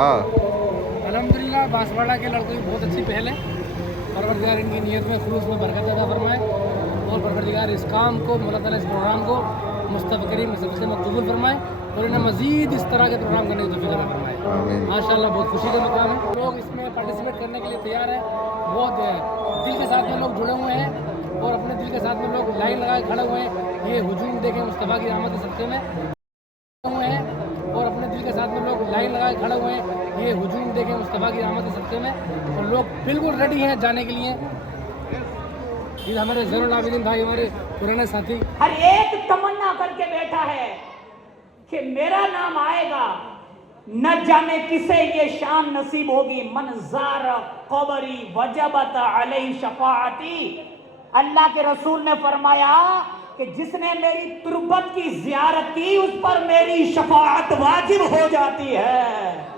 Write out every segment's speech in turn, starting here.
हाँ। अल्हम्दुलिल्लाह बांसवाड़ा के लड़कों की बहुत अच्छी पहल है। परवरदिगार इनकी नीयत में खुलूस में बरकत अता फरमाए और परवरदिगार इस काम को अल्लाह ताला इस प्रोग्राम को मुस्तफ़ा करीम के सबसे मकबूल फरमाए और इन्हें मज़ीद इस तरह के प्रोग्राम करने की तौफ़ीक़ अता फरमाए। माशाअल्लाह बहुत खुशी का मकाम है। लोग इसमें पार्टिसिपेट करने के लिए तैयार हैं, बहुत दिल के साथ में लोग जुड़े हुए हैं और अपने दिल के साथ में लोग लाइन लगा खड़े हुए हैं। ये हुजूम देखें मुस्तफ़ा की रहमत के सदक़े में हुए हैं और अपने दिल के साथ में लोग लाइन लगा खड़े हुए हैं। ये हुजूम देखें मुस्तफ़ा की रहमत के सदक़े में और लोग बिल्कुल रेडी हैं जाने के लिए। ये हमारे ज़ैनुल आबिदीन भाई, हमारे पुराने साथी, हर एक तमन्ना करके बैठा है कि मेरा नाम आएगा, न जाने किसे ये शान नसीब होगी। मनजार कबरी वजबत अलैहि शफाअती। अल्लाह के रसूल ने फरमाया कि जिसने मेरी तुरबत की ज़ियारत की उस पर मेरी शफाअत वाजिब हो जाती है।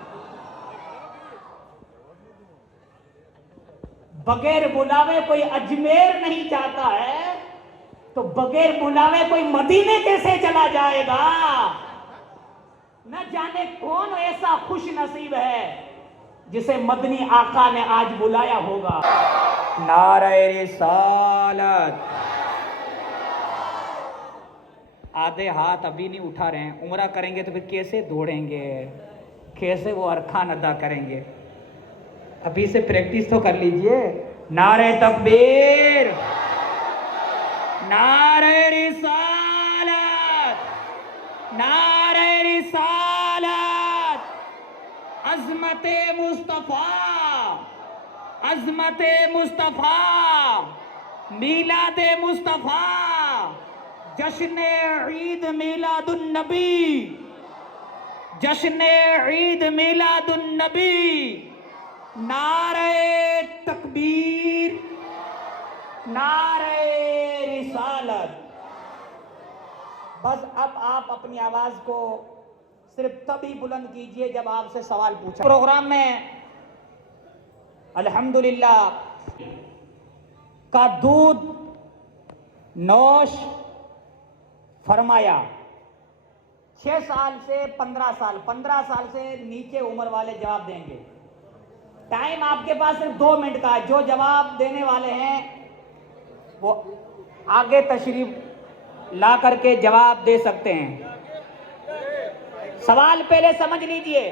बगैर बुलावे कोई अजमेर नहीं जाता है, तो बगैर बुलावे कोई मदीने कैसे चला जाएगा। न जाने कौन ऐसा खुश नसीब है जिसे मदनी आका ने आज बुलाया होगा। नारे रिसालत। आधे हाथ अभी नहीं उठा रहे हैं, उम्रा करेंगे तो फिर कैसे दौड़ेंगे, कैसे वो अरकान अदा करेंगे। अभी से प्रैक्टिस तो कर लीजिए। नारे तकबीर, नारे रिसालत, नारे रिसालत। अज़मते मुस्तफ़ा, अज़मते मुस्तफ़ा, मीलादे मुस्तफ़ा, जश्न ईद मीलादुन नबी, जश्न ईद मीलादुन नबी। नारे तकबीर, नारे रिसालत। बस अब आप अपनी आवाज को सिर्फ तभी बुलंद कीजिए जब आपसे सवाल पूछा। प्रोग्राम में अल्हम्दुलिल्लाह का दूध नोश फरमाया। 6 साल से 15 साल, 15 साल से नीचे उम्र वाले जवाब देंगे। टाइम आपके पास सिर्फ 2 मिनट का है। जो जवाब देने वाले हैं वो आगे तशरीफ ला करके जवाब दे सकते हैं। सवाल पहले समझ लीजिए।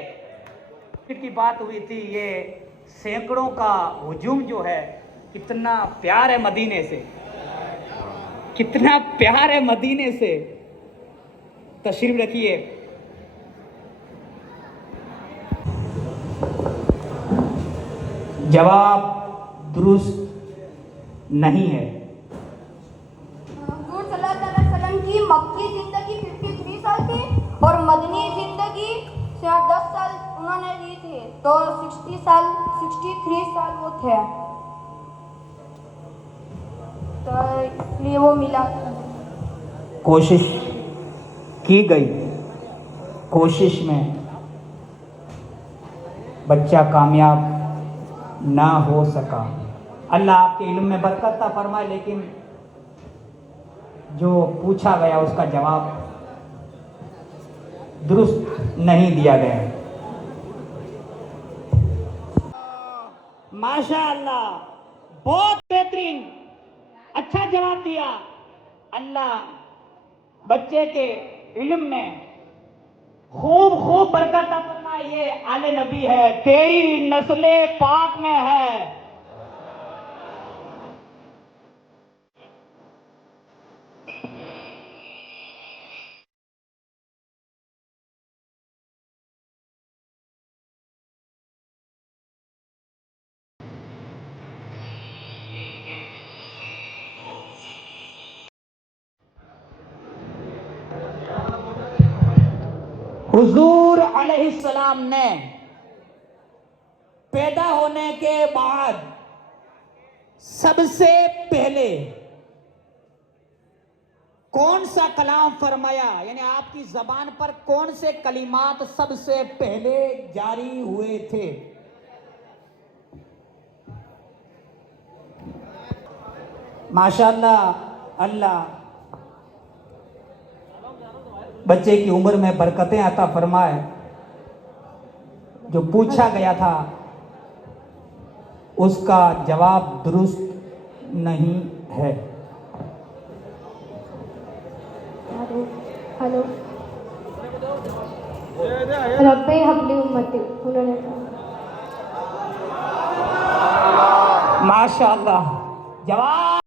की बात हुई थी, ये सैकड़ों का हुजूम जो है, कितना प्यार है मदीने से, कितना प्यार है मदीने से। तशरीफ रखिए। जवाब दुरुस्त नहीं है। हुजूर सल्लल्लाहु अलैहि वसल्लम की मक्की जिंदगी 53 साल थी और मदनी जिंदगी 10 साल उन्होंने ली थी, तो 63 साल वो थे, तो इसलिए वो मिला। कोशिश की गई, कोशिश में बच्चा कामयाब ना हो सका। अल्लाह आपके इल्म में बरकत अता फरमाए, लेकिन जो पूछा गया उसका जवाब दुरुस्त नहीं दिया गया। माशाअल्लाह, बहुत बेहतरीन, अच्छा जवाब दिया। अल्लाह बच्चे के इल्म में खूब खूब बरकत अता फरमाए। ये आले नबी है, तेरी नस्ले पाक में है। हुजूर अलैहिस्सलाम ने पैदा होने के बाद सबसे पहले कौन सा कलाम फरमाया, यानी आपकी जबान पर कौन से कलिमात सबसे पहले जारी हुए थे। माशाअल्लाह, अल्लाह बच्चे की उम्र में बरकतें अता फरमाए। जो पूछा गया था उसका जवाब दुरुस्त नहीं है। हेलो, रब्बे हबली उम्मती, उन्होंने कहा। माशाअल्लाह, जवाब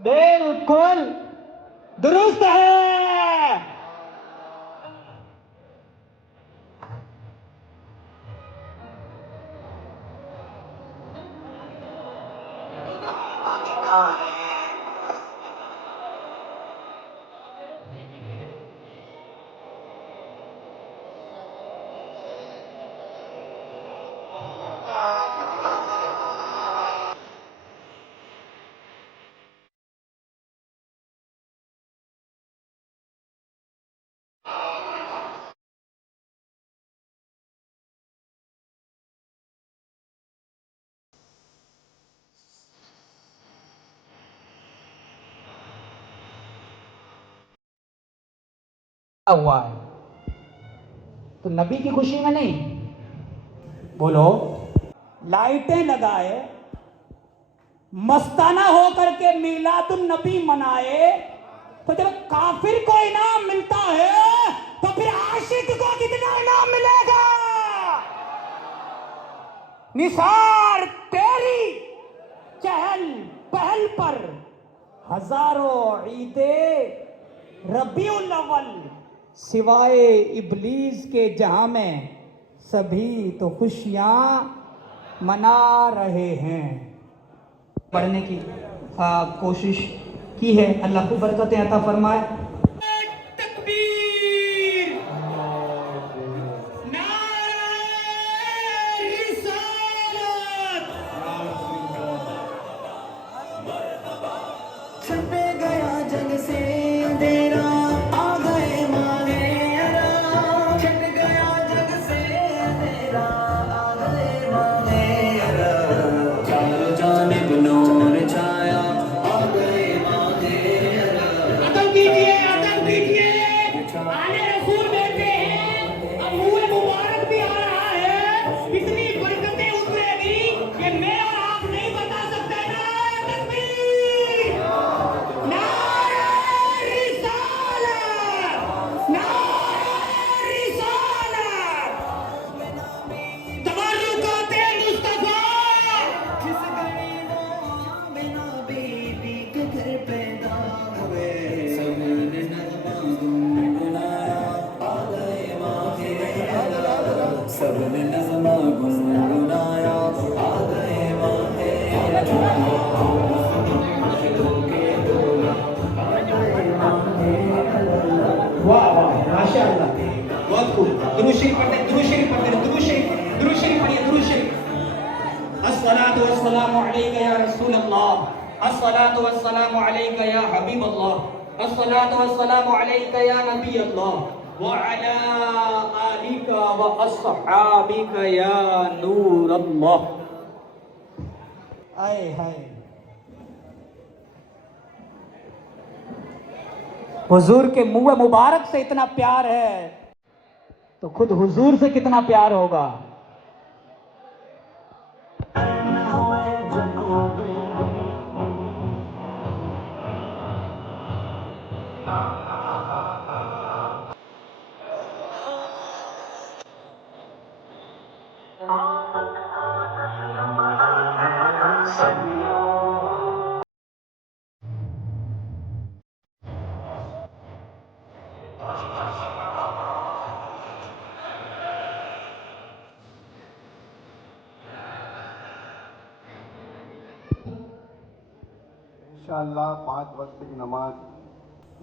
बिल्कुल दुरुस्त है। हुआ है तो नबी की खुशी में नहीं, बोलो, लाइटें लगाए, मस्ताना होकर के मीलादुन नबी मनाए, तो जब काफिर को इनाम मिलता है तो फिर आशिक को कितना इनाम मिलेगा? निसार तेरी चहल पहल पर हजारों ईदे रबीउल अव्वल, सिवाय इबलीस के जहां में सभी तो खुशियां मना रहे हैं। पढ़ने की कोशिश की है, अल्लाह को बरकतें अता फरमाए। तकबीर, नारे रिसालत, छुपे गया जग से अंधेरा, आ गए माहेरा, छट गया जग से अंधेरा, आ गए माहेरा, चारों जानिब नूर छाया, आ गए माहेरा। अदब कीजिए, अदब कीजिए, आले रसूल बैठे हैं, अब मुँह मुबारक भी आ रहा है, इतनी बरकतें उतरेगी कि मैं और आप नहीं बता सकते। नारे तकबीर, नारे रिसालत, नारे रिसालत, तबर्रुकाते मुस्तफा, जिस गरीबों बिना बीबी के घर पैदा हुए, सबने नगमा गुनगुनाया, आ गए माहेरा, सबने नगमा गुनगुनाया, आ गए वाह वाह, माशाअल्लाह, बहुत खूब। दुरूद शरीफ पढ़ते, दुरूद शरीफ पढ़ते, दुरूद शरीफ पढ़िए, दुरूद शरीफ। अस्सलातु वस्सलामु अलैका या रसूल अल्लाह, अस्सलातु वस्सलामु अलैका या हबीब अल्लाह, अस्सलातु वस्सलामु अलैका या नबी अल्लाह, व अला आलिका व अस्हाबिका या नूर अल्लाह। आए हाय, हुजूर के मुंह मुबारक से इतना प्यार है तो खुद हुजूर से कितना प्यार होगा। इंशाअल्लाह 5 वक्त की नमाज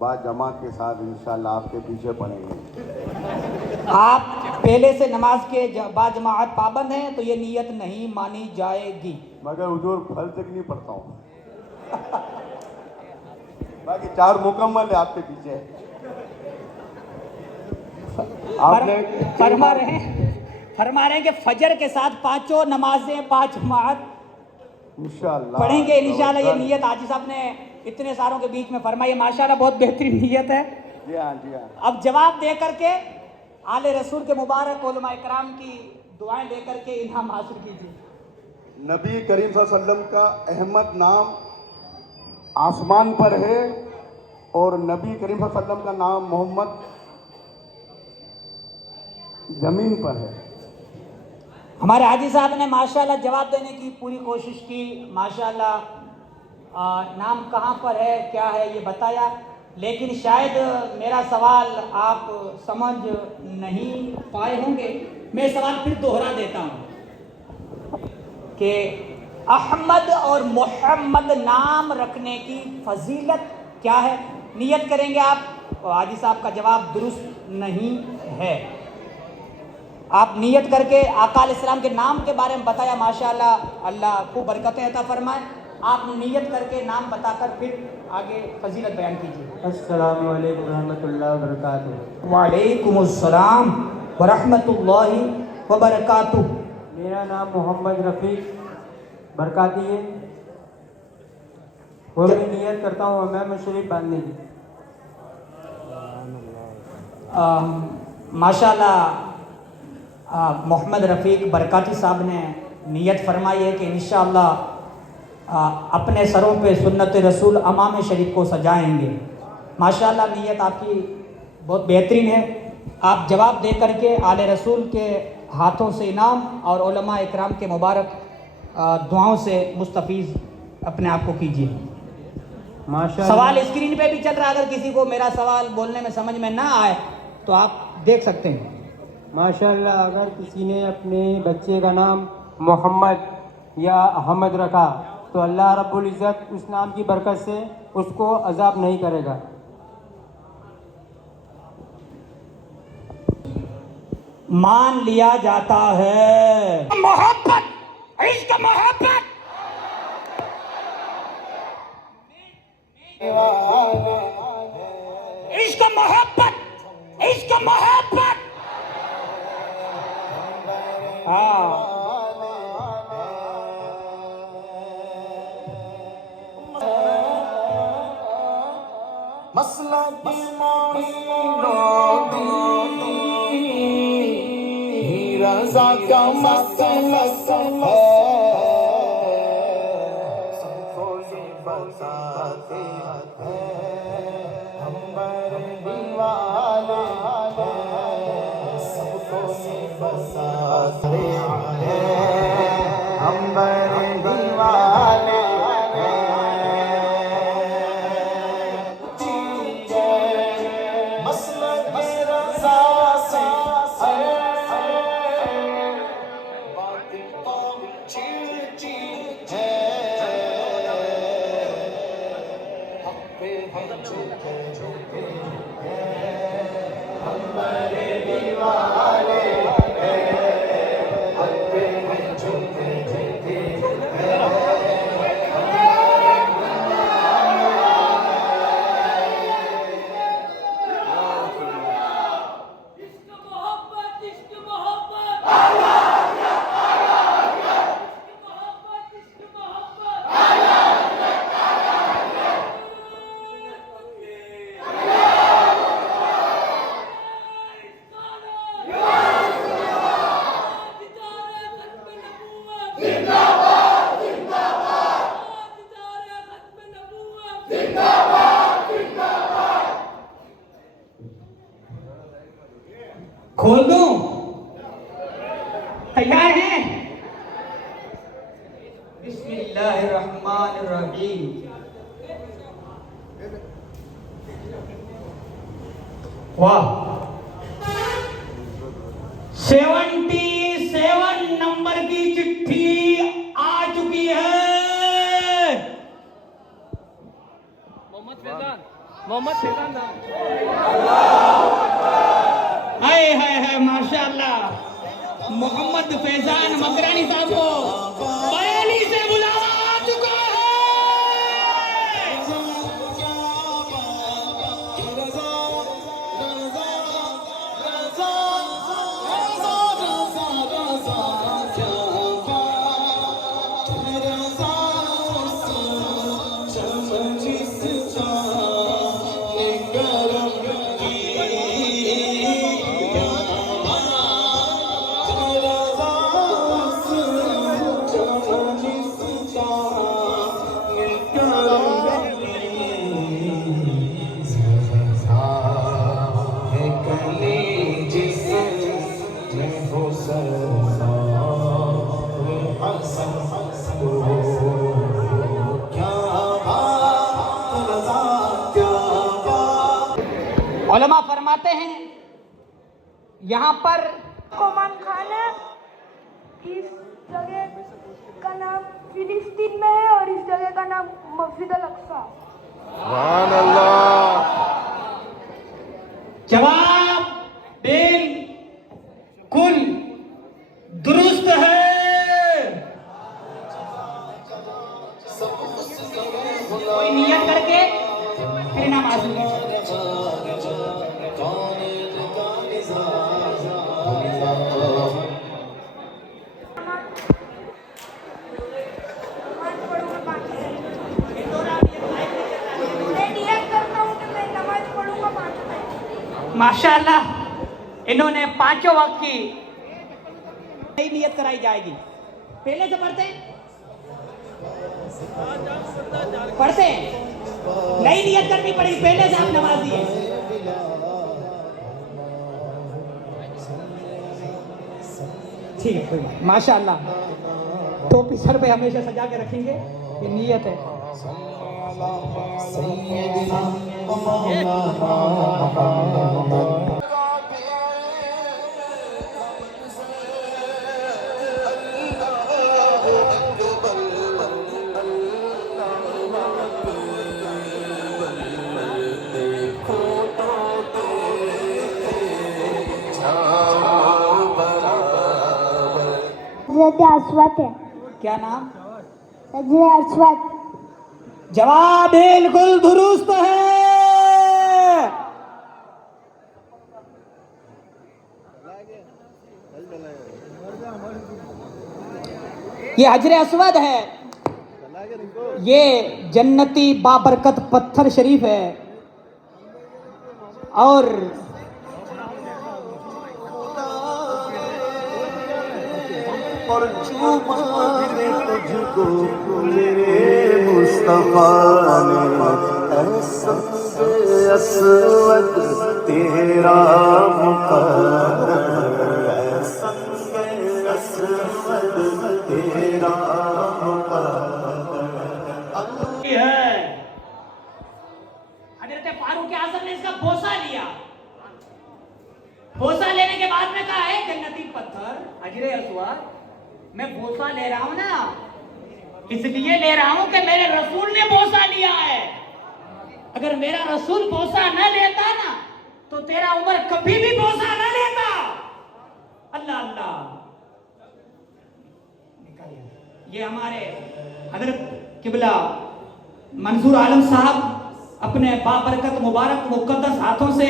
बाद जमात के साथ इंशाअल्लाह आपके पीछे पढ़ेंगे। आप पहले से नमाज के बाद जमात पाबंद हैं तो ये नियत नहीं मानी जाएगी। मगर हुजूर फल तक नहीं पढ़ता हूँ बाकी 4 मुकम्मल है आपके पीछे। आपने फरमा रहे हैं कि फजर के साथ 5 नमाजें 5 जमात इंशाअल्लाह पढ़ेंगे इंशाअल्लाह। ये नियत हाजी साहब ने इतने सारों के बीच में फरमाई, माशाअल्लाह बहुत बेहतरीन नियत है। जी हाँ, जी हाँ। अब जवाब दे करके आले रसूल के मुबारक उलमा इकराम की दुआएं लेकर के इनाम हासिल कीजिए। नबी करीम सल्लल्लाहु अलैहि वसल्लम का अहमद नाम आसमान पर है और नबी करीम सल्लल्लाहु अलैहि वसल्लम का नाम मोहम्मद जमीन पर है। हमारे हाजी साहब ने माशाल्लाह जवाब देने की पूरी कोशिश की, माशाल्लाह नाम कहाँ पर है क्या है ये बताया, लेकिन शायद मेरा सवाल आप समझ नहीं पाए होंगे। मैं सवाल फिर दोहरा देता हूँ कि अहमद और मोहम्मद नाम रखने की फजीलत क्या है। नियत करेंगे आप, हाजी साहब का जवाब दुरुस्त नहीं है। आप नियत करके आका अलैहिस्सलाम के नाम के बारे में बताया, माशाल्लाह, अल्लाह को बरकतें अता फरमाए। आप नियत करके नाम बताकर फिर आगे फजीलत बयान कीजिए। अस्सलामु अलैकुम रहमतुल्लाहि व बरकातुहू। वालेकुमुस्सलाम व रहमतुल्लाहि व बरकातुहू। मेरा नाम मोहम्मद रफ़ीक बरकाती है और मैं नियत करता हूँ हमें शरीफ बांधने की। माशाल्लाह मोहम्मद रफ़ीक बरकाती साहब ने नियत फरमाई है कि इंशाअल्लाह अपने सरों पे सुन्नत रसूल अमाम शरीफ को सजाएंगे। माशाल्लाह नियत आपकी बहुत बेहतरीन है। आप जवाब दे करके आले रसूल के हाथों से इनाम और उलमा इकराम के मुबारक दुआओं से मुस्तफ़ीज़ अपने आप को कीजिए। माशाल्लाह सवाल स्क्रीन पे भी चल रहा है, अगर किसी को मेरा सवाल बोलने में समझ में ना आए तो आप देख सकते हैं। माशाल्लाह अगर किसी ने अपने बच्चे का नाम मोहम्मद या अहमद रखा तो अल्लाह रब्बुल इज़्ज़त उस नाम की बरकत से उसको अज़ाब नहीं करेगा। मान लिया जाता है मोहब्बत, इश्क मोहब्बत, इश्क मोहब्बत, इश्क मोहब्बत। हाँ, मसला रज़ा का मसला है, सबको ये बताते हैं हम बड़े दीवाने हैं, सबको ये बताते हैं हम बड़े दीवाने खोल दूं? तैयार हैं? बिस्मिल्लाहिर्रहमानिर्रहीम। वाह, 77 नंबर की चिट्ठी आ चुकी है। मोहम्मद फैजान नाम। हाय हाय हाय, माशाअल्लाह, मोहम्मद फैजान मकरानी साहब को बयानी से बुलावा आ चुका है। उलमा फरमाते हैं यहाँ पर कोमान खान है। इस जगह का नाम फिलिस्तीन में है और इस जगह का नाम मस्जिद अल अक्सा। सुभान अल्लाह। जवाब बिल्कुल दुरुस्त है। कोई नियत करके फिर नमाज में माशाअल्लाह इन्होंने पांचों वक्त की नई नियत कराई जाएगी। पहले से पढ़ते नई नियत करनी पड़ेगी। पहले से आप नमाजी हैं। ठीक है, कोई बात। माशाअल्लाह टोपी सर पे हमेशा सजा के रखेंगे, ये नियत है। अस्वत है। क्या नाम? अस्वत। जवाब बिल्कुल दुरुस्त है। ये हजरे अस्वद है। ये जन्नती बाबरकत पत्थर शरीफ है और तुझको मेरे मुस्तफा ने असवद तेरा मुकद्दर तेरा है। हजरत फारूक आज़म ने इसका बोसा लिया। बोसा लेने के बाद में कहा है जन्नती पत्थर हजरे अस्वद, मैं बोसा ले रहा हूं ना, इसलिए ले रहा हूं कि मेरे रसूल ने बोसा लिया है। अगर मेरा रसूल बोसा न लेता ना तो तेरा उमर कभी भी बोसा न लेता। अल्लाह अल्लाह। ये हमारे हजरत किबला मंसूर आलम साहब अपने बाबरकत मुबारक मुकद्दस हाथों से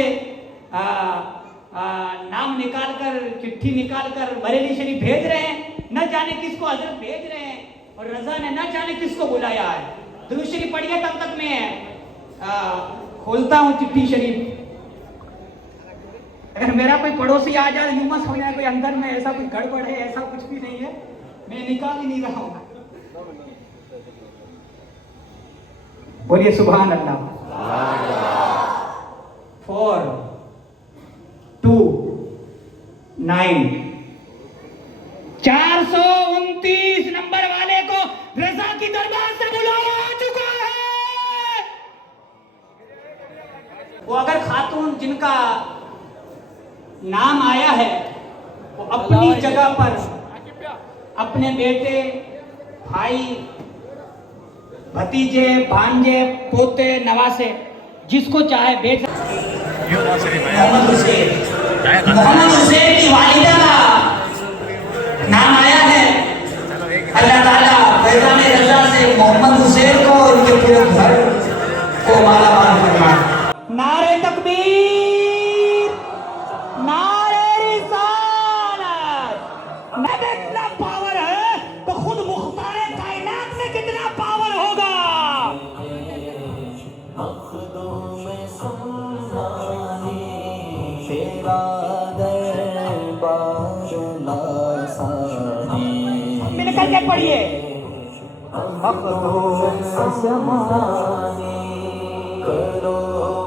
नाम निकालकर, चिट्ठी निकालकर बरेली शरीफ भेज रहे हैं। न जाने किसको हजरत भेज रहे हैं और रजा ने न जाने किसको बुलाया है। दुरूद शरीफ पढ़िए तब तक मैं खोलता हूँ चिट्ठी शरीफ। अगर मेरा कोई पड़ोसी आ जाए यूं मत समझना कोई अंदर में ऐसा कुछ गड़बड़ है, ऐसा कुछ भी नहीं है। मैं निकाल ही नहीं रहा हूँ। बोलिए सुभान अल्लाह। 4 2 9 429 नंबर वाले को रजा की दरबार से बुलाया आ चुका है। वो अगर खातून जिनका नाम आया है वो अपनी जगह पर अपने बेटे, भाई, भतीजे, भांजे, पोते, नवासे जिसको चाहे बेच। मोहम्मद हुसैन की वालिदा का नाम आया है। अल्लाह ताला फैजान रजा से मोहम्मद हुसैन को और उनके पूरे घर को माला माल फरमाए। नारे तकबीर, नारे रिसालत। न कितना पावर है तो खुद मुख्तारे कायनात में कितना पावर होगा। मिलकर के पढ़िए। करो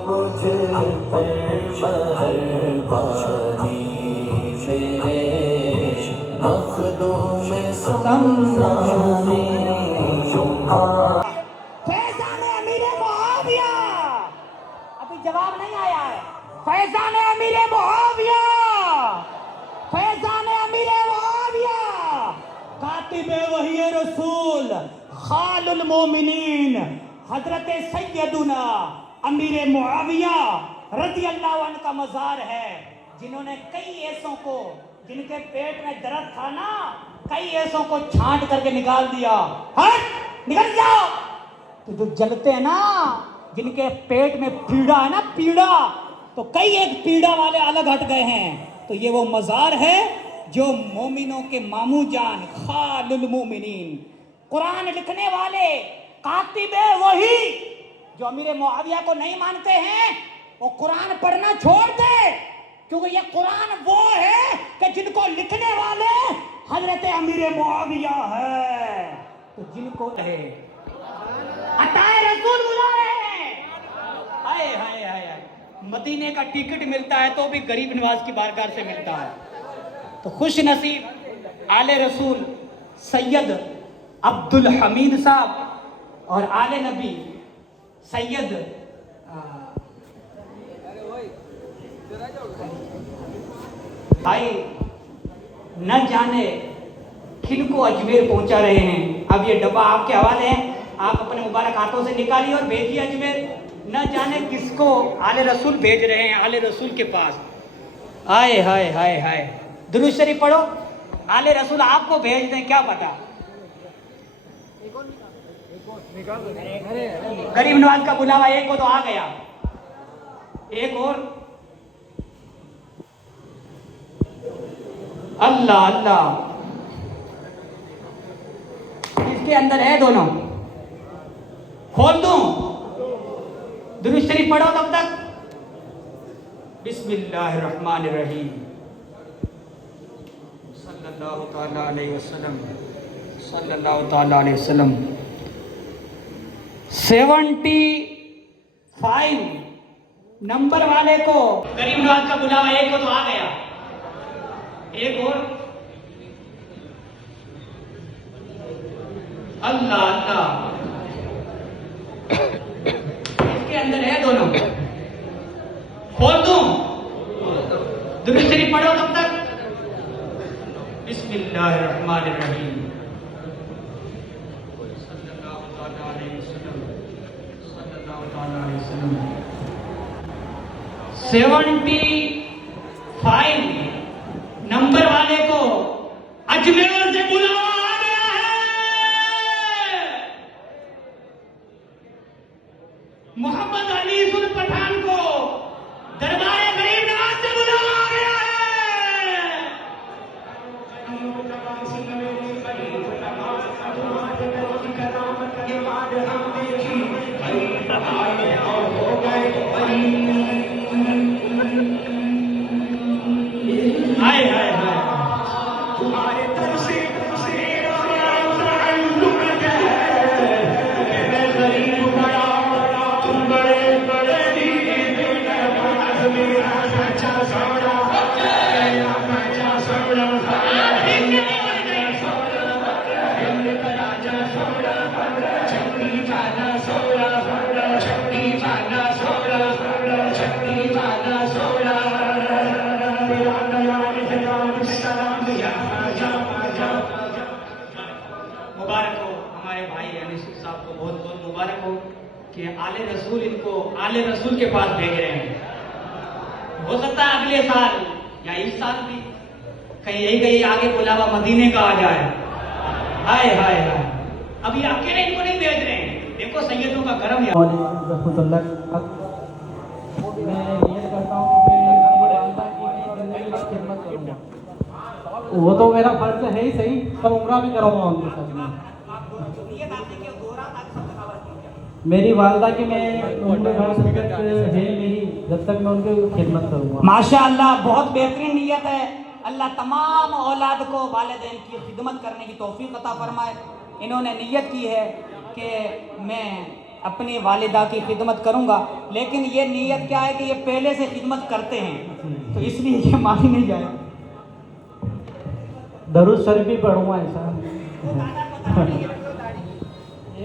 मुझे फैजान अमीर मुआविया। अभी जवाब नहीं आया है। फैजान अमीर मुआविया, फैजान अमीर मुआविया, कातिब वही रसूल, खालुल मोमिनीन, हजरत सैयदुना अमीर मुआविया रज़ी अल्लाह अन्हु का मज़ार है, जिन्होंने कई ऐसों को, जिनके पेट में दर्द था ना, कई ऐसों को छांट करके निकाल दिया। हट, निकल जाओ। तो जो जलते हैं ना, जिनके पेट में पीड़ा है ना, पीड़ा, तो कई एक पीड़ा वाले अलग हट गए हैं। तो ये वो मज़ार है जो मोमिनों के मामू जान, खालुल मोमिनीन, कुरान लिखने वाले, कातिब है वही जो अमीर मुआविया को नहीं मानते हैं, वो कुरान पढ़ना छोड़ दे, क्योंकि ये कुरान वो है कि जिनको लिखने वाले हजरत अमीर मुआविया है। तो जिनको है अताए रसूल बुला रहे हैं, हाय हाय हाय हाय, मदीने का टिकट मिलता है तो भी गरीब नवाज की बारगाह से मिलता है। तो खुश नसीब आले रसूल सैयद अब्दुल हमीद साहब और आले नबी सैयद भाई न जाने किनको अजमेर पहुंचा रहे हैं। अब ये डब्बा आपके हवाले है, आप अपने मुबारक हाथों से निकालिए और भेजिए अजमेर। न जाने किसको आले रसूल भेज रहे हैं, आले रसूल के पास। हाय हाय हाय हाय, दुरूद शरीफ पढ़ो, आले रसूल आपको भेज दें, क्या पता। गरीब नवाज का बुलावा एक को तो आ गया, एक और। अल्लाह अल्लाह, इसके अंदर है दोनों, खोल दूं? दुरूद शरीफ पढ़ो तब तक। बिस्मिल्लाहिर्रहमानिर्रहीम, सल्लल्लाहु तआला अलैहि वसल्लम, सल्लल्लाहु तआला अलैहि वसल्लम। 75 नंबर वाले को गरीब नवाज का बुलावा एक को तो आ गया, एक और। अल्लाह अल्लाह, इसके अंदर है दोनों, खोल दूं? दुरूद शरीफ पढ़ो तब तक। बिस्मिल्लाहिर्रहमानिर्रहीम, सल्लल्लाहु तआला अलैहि वसल्लम, सल्लल्लाहु तआला अलैहि वसल्लम। 75 नंबर वाले को अजमेर से बुलावा आ गया है। मोहम्मद अली सुन पठान को दरबारे गरीब नवाज से बुलावा आ गया है। हाय हाय हाय, तुम्हारे दर से गरीब बड़ा बड़ा, तुम बड़े बड़े मुबारक हो हमारे भाई अनिशुल साहब को, बहुत बहुत मुबारक हो कि आले रसूल इनको आले रसूल के पास भेज रहे हैं। हो सकता है अगले साल या इस साल भी कहीं यही कहीं आगे बुलावा मदीने का आ जाए। हाय हाय हाय, अभी अकेले इनको नहीं भेज रहे हैं, देखो सैयदों का करम। मैं नियत करता हूँ कि वो तो मेरा फर्ज है ही सही, पर उम्रा भी करूँगा उनके साथ में। मेरी वालदा की मैं उनके घर से है मेरी, जब तक मैं उनकी खिदमत करूँगा। माशाअल्लाह, बहुत बेहतरीन नियत है। अल्लाह तमाम औलाद को वालिदैन की खिदमत करने की तौफीक अता फरमाए। इन्होंने नियत की है कि मैं अपनी वालिदा की खिदमत करूँगा, लेकिन ये नियत क्या है कि ये पहले से खिदमत करते हैं, तो इसलिए ये मानी नहीं जाए। दरूद शरीफ भी पढ़ूँगा ऐसा।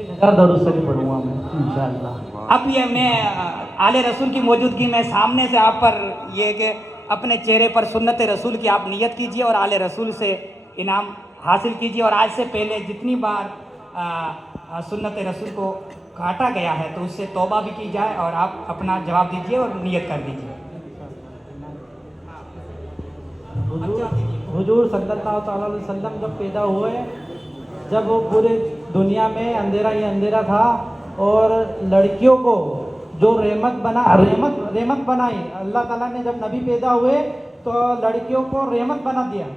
1000 दरूद शरीफ पढ़ूंगा मैं इंशाअल्लाह। अब ये मैं आले रसूल की मौजूदगी में सामने से आप पर ये कि अपने चेहरे पर सुन्नत रसूल की आप नियत कीजिए और आले रसूल से इनाम हासिल कीजिए। और आज से पहले जितनी बार सुन्नत रसूल को काटा गया है तो उससे तौबा भी की जाए और आप अपना जवाब दीजिए और नियत कर दीजिए। हुजूर सल्लल्लाहु अलैहि वसल्लम जब पैदा हुए, जब वो पूरे दुनिया में अंधेरा ही अंधेरा था और लड़कियों को जो रहमत बनाई अल्लाह ताला ने, जब नबी पैदा हुए तो लड़कियों को रहमत बना दिया।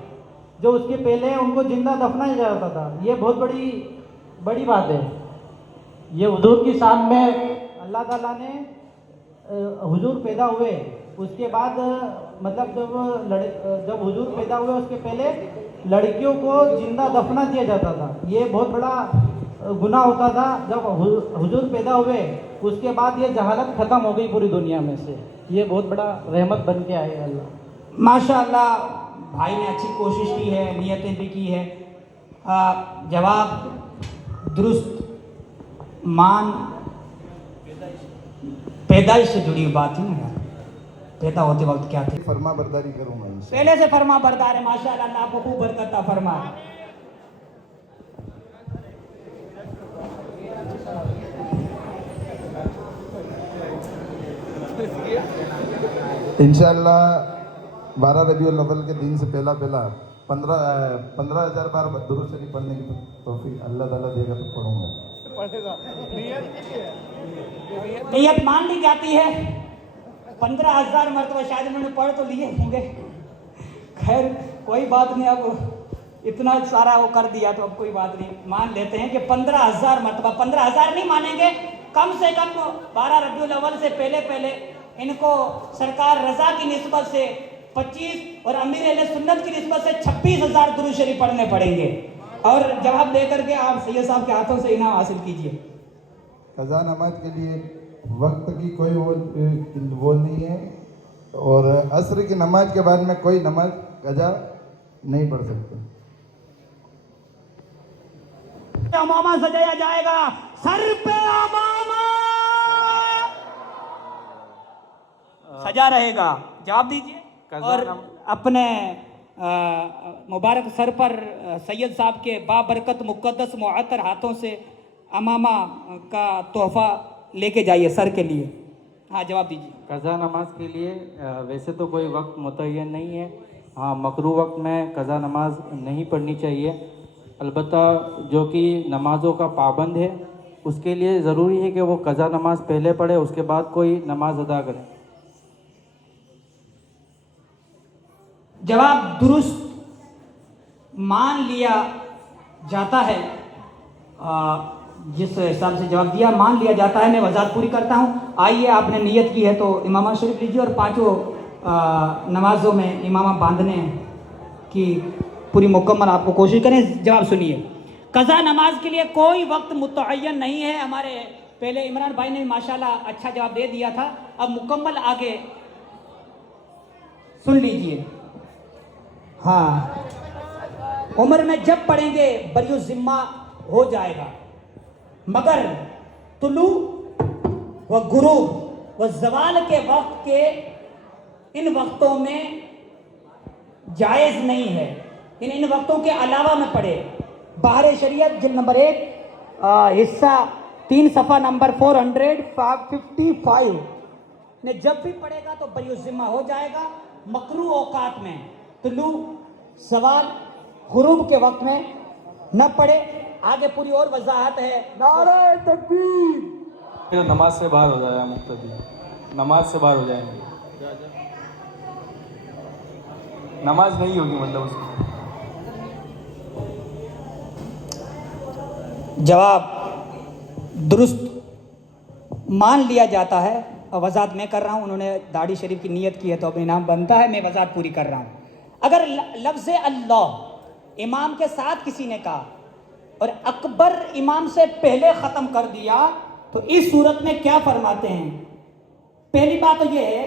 जो उसके पहले उनको जिंदा दफनाया जाता था, ये बहुत बड़ी बात है। ये हुजूर की शान में अल्लाह ताला ने हुजूर पैदा हुए उसके बाद मतलब जब हुजूर पैदा हुए उसके पहले लड़कियों को जिंदा दफना दिया जाता था। ये बहुत बड़ा गुनाह होता था। जब हुजूर पैदा हुए उसके बाद ये जहालत ख़त्म हो गई पूरी दुनिया में से। ये बहुत बड़ा रहमत बन के आए अल्लाह। माशाअल्लाह भाई ने अच्छी कोशिश की है, नियतें भी की है। जवाब दुरुस्त मान पैदाइश से जुड़ी हुई बात थी ना, पैदा होते वक्त क्या थे। फर्मा बरदारी करूंगा पहले से फरमा बरदार है माशाअल्लाह, अल्लाह आपको खूब बरकत अता फरमाए। इंशाअल्लाह 12 रबीउल अव्वल के दिन से पहला 15,000 बार दुरूद शरीफ पढ़ने की तौफीक अल्लाह ताला देगा तो पढ़ूंगा। नियत मान ली जाती है। 15,000 मरतबा शायद उन्होंने पढ़ तो लिए होंगे। खैर कोई बात नहीं, अब इतना सारा वो कर दिया तो अब कोई बात नहीं, मान लेते हैं कि 15,000 मरतबा। 15,000 नहीं मानेंगे, कम से कम 12 रबीउल अव्वल से पहले इनको सरकार रजा की निस्बत से 25 और अमीर अहले सुन्नत की निस्बत से 26,000 दुरूद शरीफ पढ़ने पड़ेंगे। और जवाब देकर के आप सैयद साहब के हाथों से इनाम हासिल कीजिए। कज़ा नमाज के लिए वक्त की कोई वो नहीं है और असर की नमाज के बाद में कोई नमाज कज़ा नहीं पढ़ सकते। अमामा सजाया जाएगा, सर पे अमामा सजा रहेगा। जवाब दीजिए। और अपने मुबारक सर पर सैयद साहब के बाबरकत मुक़द्दस मुअत्तर हाथों से अमामा का तोहफा लेके जाइए सर के लिए। हाँ जवाब दीजिए। कज़ा नमाज के लिए वैसे तो कोई वक्त मुतय्यन नहीं है। हाँ मकरू वक्त में कज़ा नमाज नहीं पढ़नी चाहिए। अलबत्ता जो कि नमाज़ों का पाबंद है उसके लिए ज़रूरी है कि वो कज़ा नमाज पहले पढ़े, उसके बाद कोई नमाज अदा करे। जवाब दुरुस्त मान लिया जाता है। जिस हिसाब से जवाब दिया मान लिया जाता है, मैं वजाहत पूरी करता हूँ। आइए, आपने नियत की है तो इमामा शरीफ लीजिए और पांचों नमाजों में इमामा बांधने की पूरी मुकम्मल आपको कोशिश करें। जवाब सुनिए। कज़ा नमाज के लिए कोई वक्त मुतय्यन नहीं है। हमारे पहले इमरान भाई ने माशाल्लाह अच्छा जवाब दे दिया था। अब मुकम्मल आगे सुन लीजिए। हाँ, उम्र में जब पढ़ेंगे बरियो जिम्मा हो जाएगा, मगर तुलू व गुरूब व जवाल के वक्त के इन वक्तों में जायज़ नहीं है। इन वक्तों के अलावा में पढ़े। बाहर शरीयत जिल्द नंबर 1 हिस्सा 3 सफ़ा नंबर 455 ने जब भी पढ़ेगा तो बरियो जिम्मा हो जाएगा। मकरू औकात में तुलू सवाल गुरूब के वक्त में न पढ़े। आगे पूरी और वजाहत है। नारे तकबीर। नमाज से बाहर हो जाएगा, मुक्तदी नमाज से बाहर हो जाएंगे, नमाज नहीं होगी मतलब उसकी। जवाब दुरुस्त मान लिया जाता है और वजाहत मैं कर रहा हूँ। उन्होंने दाढ़ी शरीफ की नियत की है तो अब इनाम बनता है। मैं वजाहत पूरी कर रहा हूँ। अगर लफ्ज़ अल्लाह इमाम के साथ किसी ने कहा और अकबर इमाम से पहले ख़त्म कर दिया तो इस सूरत में क्या फरमाते हैं? पहली बात तो ये है,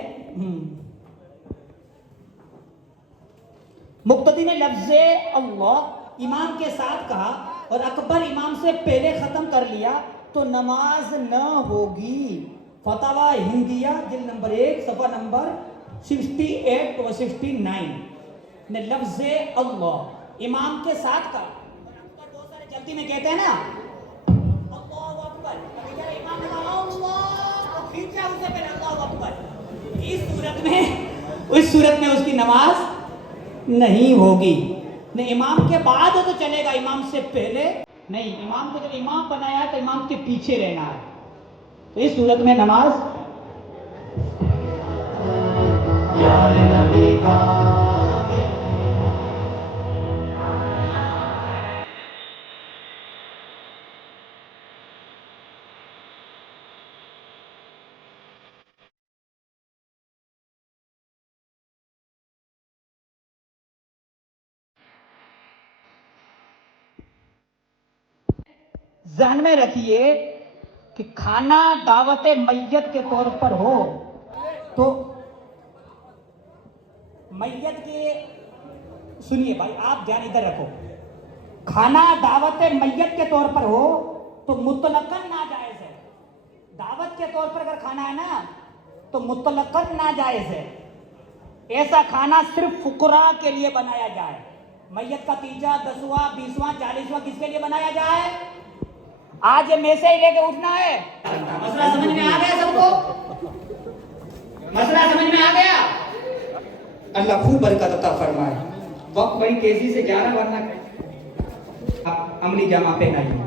मुक्तदी ने लफ्ज़ अल्लाह इमाम के साथ कहा और अकबर इमाम से पहले ख़त्म कर लिया तो नमाज न होगी। फतवा हिंदिया जिल्द नंबर 1 सफ़ा नंबर 68 और 69 ने लफ्ज़ अल्लाह इमाम के साथ का। अकबर बहुत सारे जल्दी में कहते हैं ना अल्लाहु अकबर, इमाम ने कहा अल्लाह तो फिर क्या उससे पहले अल्लाहु अकबर। इस सूरत में उसकी नमाज नहीं होगी। नहीं इमाम के बाद हो तो चलेगा, इमाम से पहले नहीं। इमाम को जब इमाम बनाया है तो इमाम के पीछे रहना है, तो इस सूरत में नमाज ज़हन में रखिए कि खाना दावत मैयत के तौर पर हो तो मैयत के, सुनिए भाई आप ध्यान इधर रखो, खाना दावत मैयत के तौर पर हो तो मुतलकन नाजायज है। दावत के तौर पर अगर खाना है ना तो मुतलकन नाजायज है। ऐसा खाना सिर्फ फुकरा के लिए बनाया जाए। मैयत का तीजा 10वां 20वां 40वां किसके लिए बनाया जाए? आज में से ही लेके उठना है। मसला समझ में आ गया सबको? मसला समझ में आ गया? अल्लाह खूब बरकत अता फरमाए। वक्त बड़ी तेजी से जा रहा, वरना अमली जामा पहनाइए।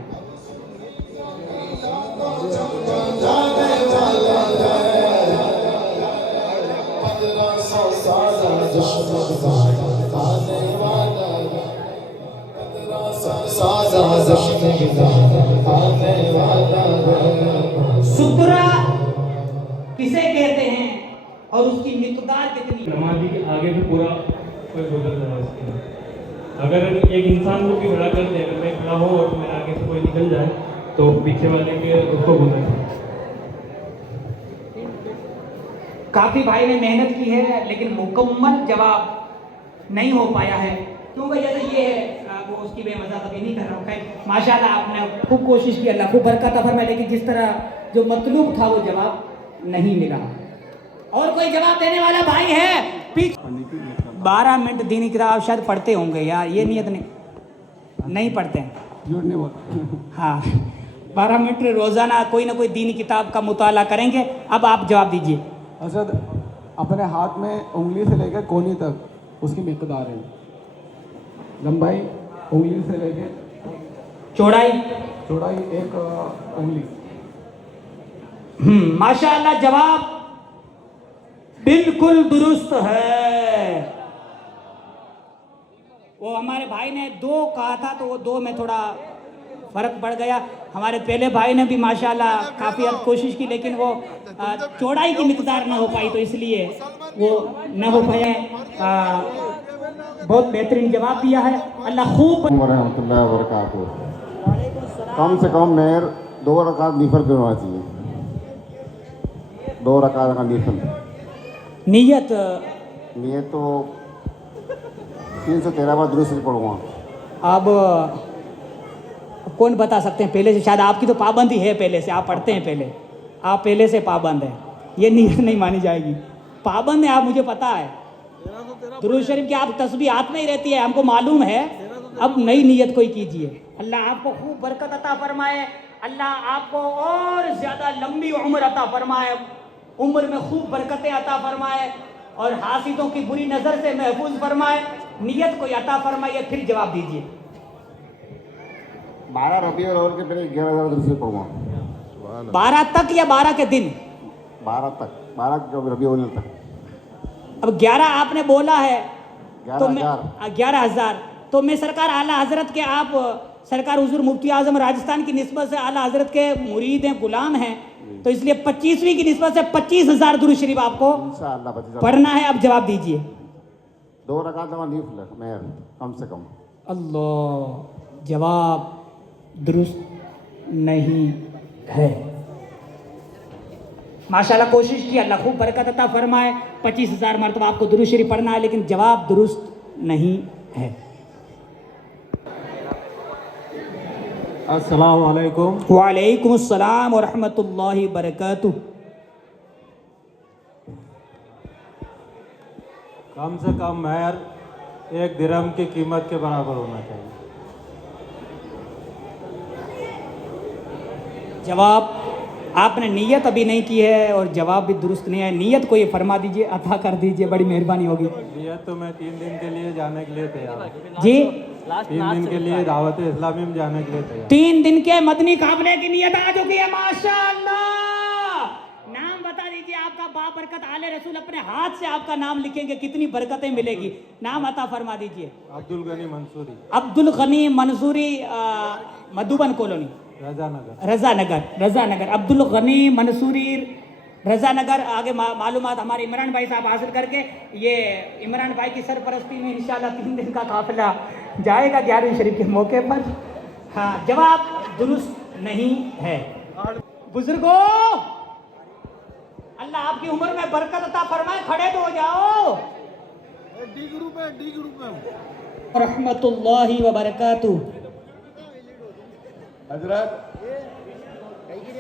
सुतरा किसे कहते हैं और उसकी मिकदार कितनी? नमाजी के आगे भी पूरा कोई गुजर रहा है उसके लिए। अगर एक इंसान को भी खड़ा कर दे, अगर मैं खड़ा हो और मेरे आगे से कोई निकल जाए तो पीछे वाले के उसको गुजर। काफी भाई ने मेहनत की है लेकिन मुकम्मल जवाब नहीं हो पाया है। क्यों भैया? तो ये है वो उसकी बेमज़ा कभी नहीं कर रहा हूँ। खैर माशाल्लाह आपने खूब कोशिश की, अल्लाह खूब बरकत अता फरमाए, लेकिन जिस तरह जो मतलूब था वो जवाब नहीं मिला। और कोई जवाब देने वाला भाई है? 12 मिनट दीनी किताब शायद पढ़ते होंगे यार, ये नियत नहीं पढ़ते हैं। हाँ 12 मिनट रोज़ाना कोई ना कोई दीनी किताब का मुताला करेंगे। अब आप जवाब दीजिए। असद अपने हाथ में उंगली से लेकर कोहनी तक उसकी मिकदार है, लंबाई उंगली से लेकर चौड़ाई 1 उंगली। माशाअल्लाह जवाब बिल्कुल दुरुस्त है। वो हमारे भाई ने 2 कहा था तो वो 2 में थोड़ा फर्क पड़ गया। हमारे पहले भाई ने भी माशाल्लाह काफ़ी हद कोशिश की, लेकिन वो चौड़ाई की मिकदार ना हो पाई तो इसलिए वो न हो पाया। बहुत बेहतरीन जवाब दिया है, अल्लाह खूब। रहमतुल्लाहि व बरकातहू। कम से कम मेर 2 रकात निफल पे होना चाहिए। 2 रकात का निफल। नियत तो 313 बार दुरूद शरीफ पढ़ूंगा। अब कौन बता सकते हैं पहले से? शायद आपकी तो पाबंदी है पहले से, आप पढ़ते हैं पहले, आप पहले से पाबंद हैं, ये नियत नहीं मानी जाएगी। पाबंद है आप, मुझे पता है। दुरूद शरीफ की आप तस्बीह हाथ में ही रहती है, हमको मालूम है। अब नई नियत कोई कीजिए। अल्लाह आपको खूब बरकत अता फरमाए, अल्लाह आपको और ज़्यादा लंबी उम्र अता फरमाए, उम्र में खूब बरकतें अता फरमाए और हासिदों की बुरी नज़र से महफूज फरमाए। नियत कोई अता फरमाइए, फिर जवाब दीजिए। 12 रबीउल अव्वल के पहले 11,000 दुरूद शरीफ पढ़ूंगा। 12 तक या 12 के दिन? 12 तक, 12 रबीउल अव्वल तक। अब 11 आपने बोला है तो मैं 11,000 तो मैं सरकार आला हजरत के, आप सरकार हुजूर मुफ्ती आजम राजस्थान की निस्बत से आला हजरत के मुरीद हैं, गुलाम हैं, तो इसलिए 25वीं की निस्बत से 25,000 दुरूद शरीफ आपको पढ़ना है। अब जवाब दीजिए। 2 रकात मेहर कम से कम। अल्लाह, जवाब दुरुस्त नहीं है। माशाल्लाह कोशिश की, अल्लाह खूब बरकत अता फरमाए। 25,000 मरतबा आपको दुरूद शरीफ पढ़ना है, लेकिन जवाब दुरुस्त नहीं है। अस्सलाम वालेकुम। वालेकुम अस्सलाम व रहमतुल्लाहि व बरकातुहू। कम से कम महर 1 दिरहम की कीमत के बराबर होना चाहिए। जवाब आपने नीयत अभी नहीं की है और जवाब भी दुरुस्त नहीं है। नीयत को ये फरमा दीजिए, अता कर दीजिए, बड़ी मेहरबानी होगी। नियत तो मैं 3 दिन के लिए जाने के लिए तैयार हूँ। जी 3 दिन के लिए दावत इस्लामी में जाने के लिए तैयार। 3 दिन के मदनी काफिले की नियत आ चुकी है माशाअल्लाह। नाम बता दीजिए आपका। बाबरकत आले रसूल अपने हाथ से आपका नाम लिखेंगे, कितनी बरकतें मिलेगी। नाम अता फरमा दीजिए। अब्दुल गनी मंसूरी, अब्दुल गनी मंसूरी, मधुबन कॉलोनी, रजा नगर। अब्दुल गनी मंसूरी, रजा नगर। आगे मालूमात हमारे इमरान भाई साहब हासिल करके, ये इमरान भाई की सरपरस्ती में इंशाल्लाह 3 दिन का काफिला जाएगा 11वीं शरीफ के मौके पर। हाँ, जवाब दुरुस्त नहीं है। बुजुर्गों, अल्लाह आपकी उम्र में बरकत अता फरमाए। खड़े तो हो जाओ। डी ग्रुप में रहमतुल्लाहि व बरकातुहू। हजरत,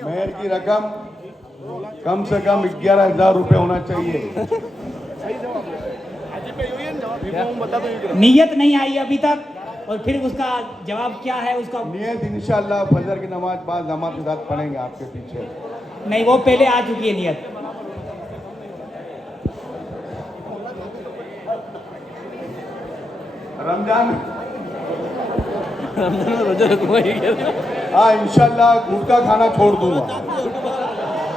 मेहर की रकम कम से कम 11,000 रुपये होना चाहिए। नियत नहीं आई अभी तक, और फिर उसका जवाब क्या है? उसका नियत इंशाल्लाह फजर की नमाज बाद जमात के साथ पढ़ेंगे आपके पीछे। नहीं, वो पहले आ चुकी है नियत। रमजान हाँ, इंशाल्लाह गुटखा खाना छोड़ दूंगा।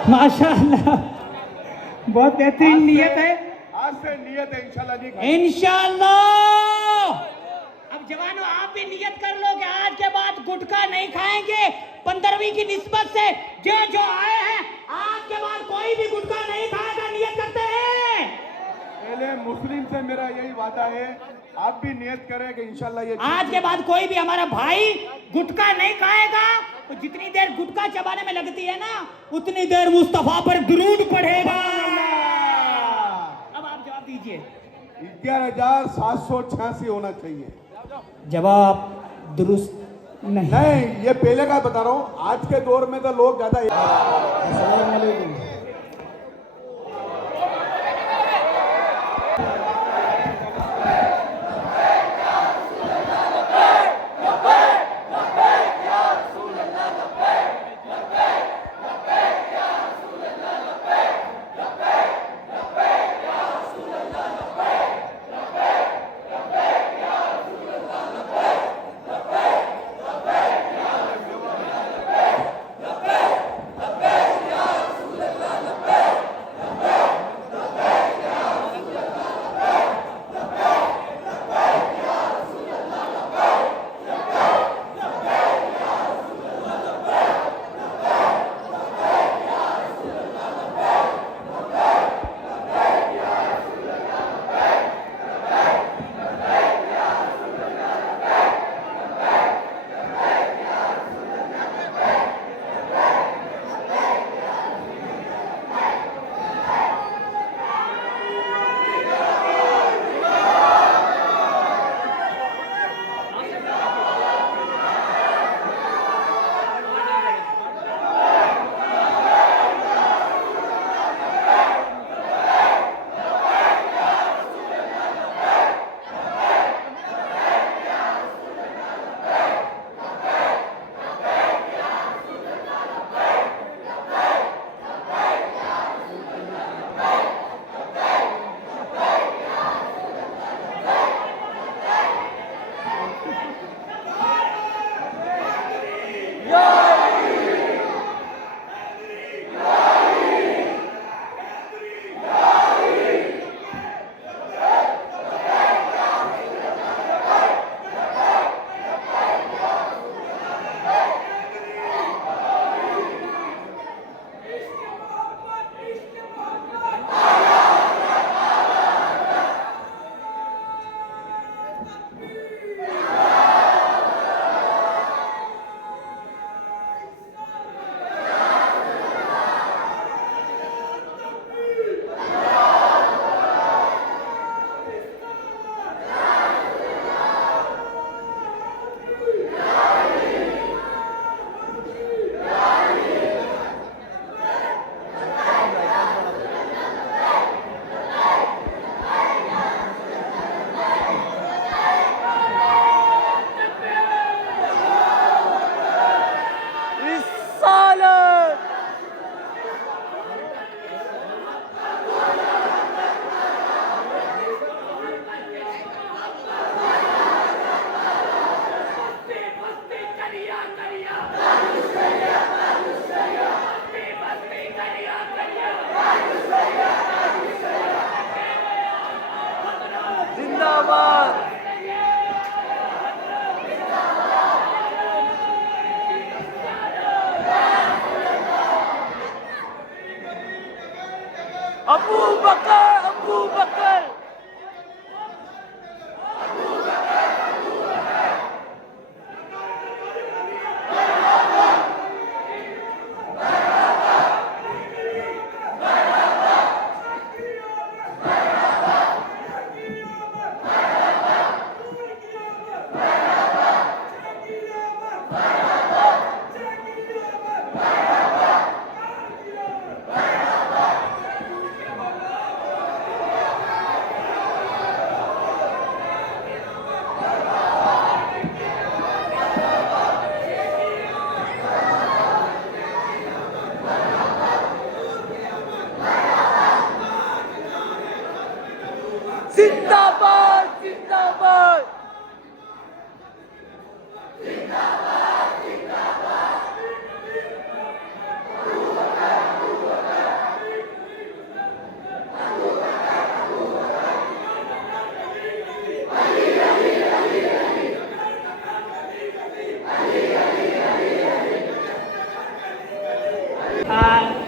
माशाअल्लाह, बहुत बेहतरीन नियत है। आज से नियत है इंशाल्लाह नहीं खाएंगे। इंशाल्लाह। अब जवानों, आप भी नियत कर लो कि आज के बाद गुटखा नहीं खाएंगे। 15वीं की निस्बत से जो आए हैं, आज के बाद कोई भी गुटखा नहीं खाएगा। नियत करते हैं। पहले मुस्लिम से मेरा यही वादा है, आप भी नियत करें कि इंशाल्लाह ये आज के बाद कोई भी हमारा भाई गुटखा नहीं खाएगा। तो जितनी देर गुटखा चबाने में लगती है ना, उतनी देर मुस्तफा पर दुरूद पढ़ेगा। अब आप जवाब दीजिए। 11,786 होना चाहिए। जवाब दुरुस्त नहीं। ये पहले का बता रहा हूँ। आज के दौर में तो लोग ज्यादा। अस्सलाम वालेकुम।